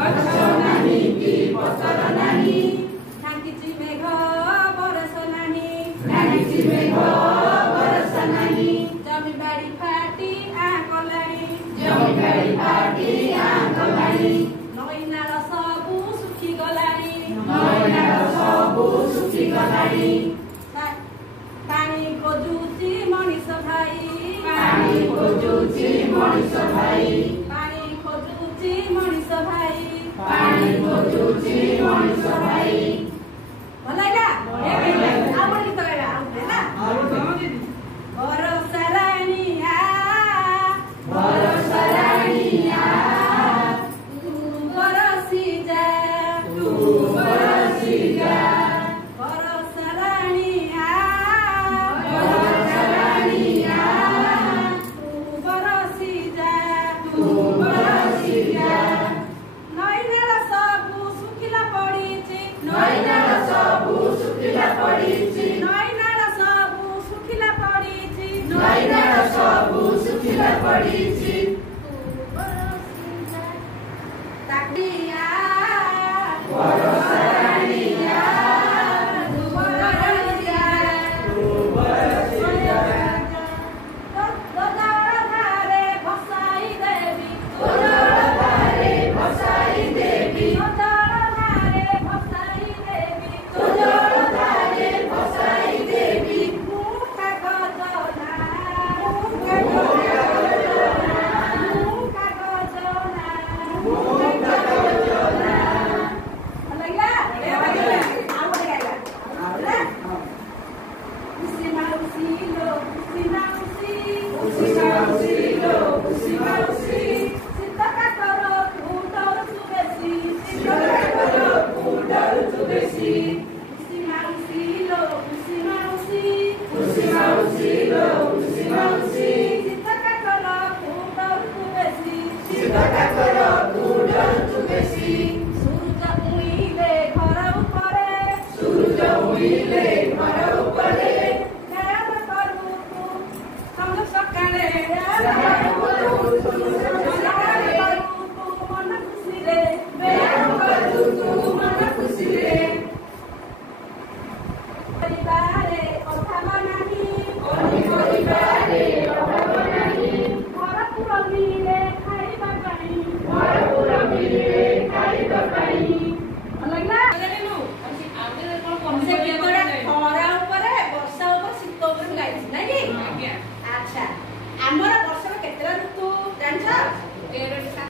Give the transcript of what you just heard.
गछ नाही कि पतर नाही ढाकिची मेघ बरस नाही ढाकिची मेघ बरस नाही जमीबारी फाटी आँकलाणी जमीबारी फाटी आँकलाणी नैनाल सबु सुखी गलाणी नैनाल सबु सुखी गलाणी पानी खोजुची मनिष भाइ पानी खोजुची मनिष भाइ पानी खोजुची मनिष भाइ पानी खोजुची मनिष भाइ भलाइला अब गीत गाएर आउँदैन भरोसा रानीया भरोसा रानीया तू बरसी जा भरोसा रानीया भरोसा रानीया तू बरसी जा नैनाल सबु सुखिला पडिछि नैनाल सबु सुखिला पडिछि नैनाल सबु सुखिला पडिछि नैनाल सबु सुखिला पडिछि